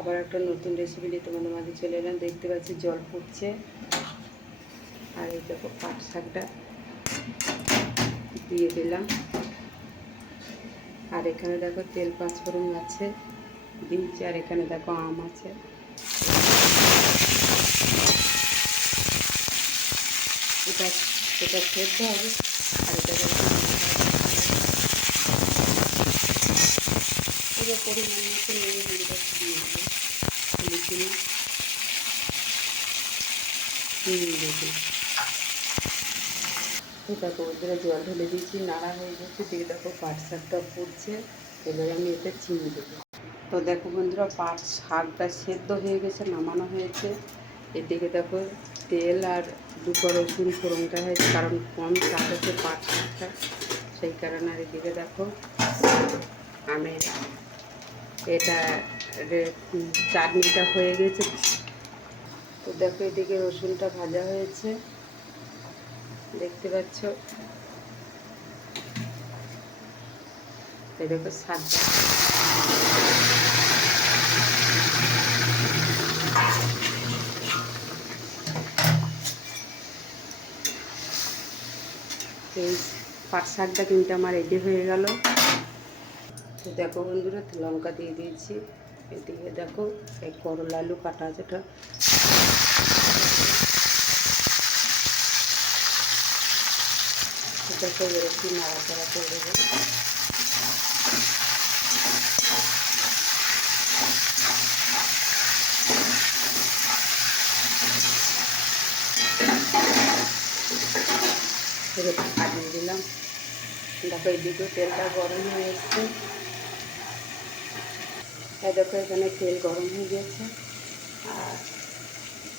আবার একটা নতুন রেসিপি নিয়ে তোমাদের মাঝে চলে এলাম। দেখতে পাচ্ছি জল ফুটছে, আর এই দেখো পাট শাকটা দিয়ে দিলাম। আর এখানে দেখো তেল পাঁচফোড়ন আছে দিয়েছি, আর এখানে দেখো আম আছে। এটা সেদ্ধ হবে, আর এটা পুরো পরিমাণ মতো নুন হলুদ দিয়ে দেবো। দেখো ওদের জল ঢেলে দিয়েছি, নাড়া হয়ে গেছে। দিয়ে দেখো পাট শাকটা ফুটছে, এবার আমি এতে চিনি দেবো। তো দেখো বন্ধুরা, পাট শাকটা সেদ্ধ হয়ে গেছে, নামানো হয়েছে। এদিকে দেখো তেল আর দুটো রসুন ফোড়নটা হয়েছে, কারণ কম স্বাদ হচ্ছে পাট শাকটা, সেই কারণে। আর এদিকে দেখো আমের এটা চাটনিটা হয়ে গেছে। তো দেখো এদিকে রসুনটা ভাজা হয়েছে, দেখতে পাচ্ছ। এই দেখো স্বাদটা এই পাট শাকটা কিন্তু আমার রেডি হয়ে গেল। তো দেখো বন্ধুরা, লঙ্কা দিয়ে দিয়েছি। এদিকে দেখো এই করলা আলু কাটা আছে, এটা দেখো এবার একটু নাড়াচাড়া করে দেবো। এবার কাটিয়ে দিলাম। দেখো এদিকেও তেলটা গরম হয়ে এসছে। দেখো এখানে তেল গরম হয়ে গেছে,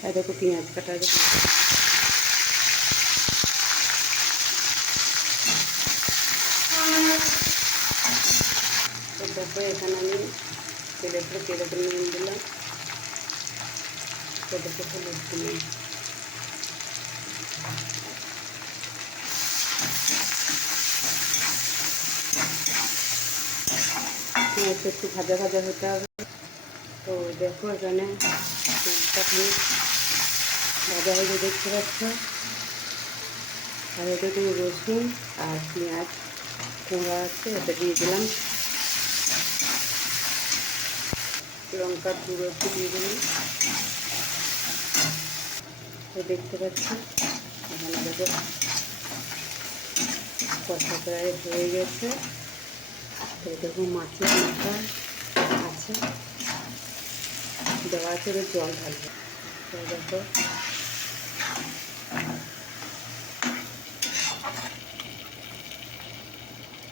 আর দেখো পেঁয়াজ কাটা আছে। তো দেখো এখানে আমি তেলের উপরে নুন দিলাম, তো দেখো হলুদ দিলাম। পেঁয়াজটা একটু ভাজা ভাজা হতে হবে। তো দেখো এখানে তেলটাখানি ভাজা হয়ে দেখতে পাচ্ছ। আর এটা দিয়ে রসুন আর পেঁয়াজ কোঁড়া আছে, এটা দিয়ে দিলাম। লঙ্কার গুঁড়ো একটু দিয়ে দিলাম। তো দেখতে পাচ্ছি এখানে দেখো কষা প্রায় হয়ে গেছে। তো দেখো মাছের মাথা আছে দেওয়া আছে, জল ঢালবে। তো দেখো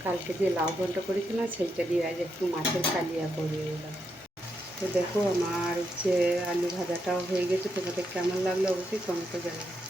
কালকে যে লাউ ঘন্টা করেছিলাম সেইটা দিয়ে আজ একটু মাছের কালিয়া করিয়ে দিলাম। তো দেখো আমার আলু ভাজাটাও হয়ে গেছে। তোমাদের কেমন লাগলো অবশ্যই কমেন্টে জানাবে।